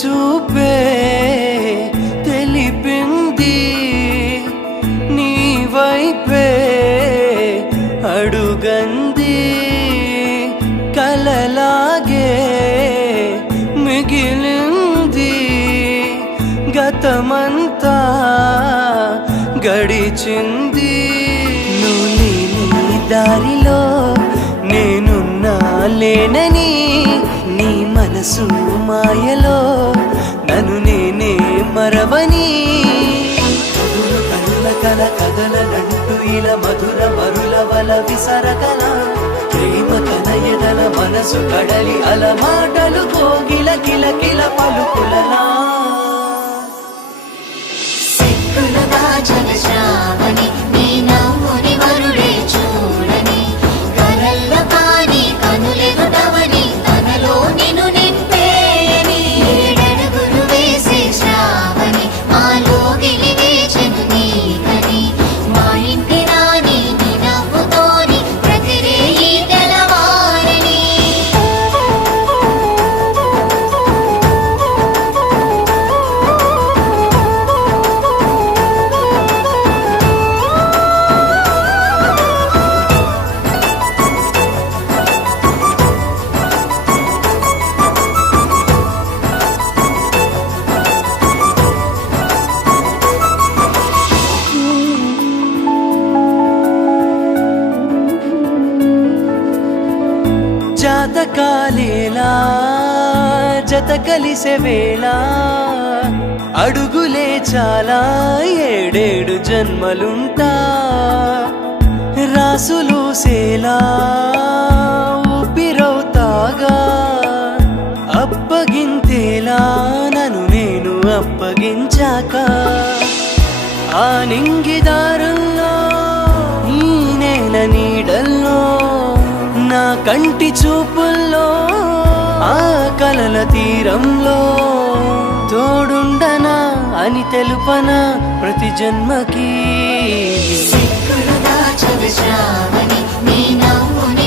చూపే తెలిపింది నీ వైపే అడుగంది కలలాగే మిగిలింది గతమంతా గడిచింది నువ్వు లేని దారిలో నేనున్నా లేనని నీ మనసు మాయలో నన్ను నేనే మరవని కనుల కల కదలనంటూ ఇలా మధుర మరుల వల విసరగల ప్రేమ కనయదల మనసు కడలి అల మాటలు కోగిల కిల కిల పలుకులలా శ్రావణి నీ నవ్వుని వరుడే చూడని కలల్ల కాని కనులెదుటవని తనలో నిన్ను నింపేయని ఏడడుగులు వేసే శ్రావణి మాలో గిలివేచెను నీకని మా ఇంటి రాని నీ నవ్వుతోని ప్రతిరేయి తెలవారని జాతకాలేలా జత కలిసే వేళ అడుగులే చాలా ఏడేడు జన్మలుంటా రాసులు సేలా ఊపిరవుతాగా అప్పగింతేలా నన్ను నేను అప్పగించాక ఆ నింగిదారుల్లో ఈ నేల నీడల్లో నా కంటి చూపుల్లో ఆ కలల తీరంలో తోడుండనా అని తెలుపనా ప్రతి జన్మకి సిగ్గులు దాచవు శ్రావణి నీ నవ్వుని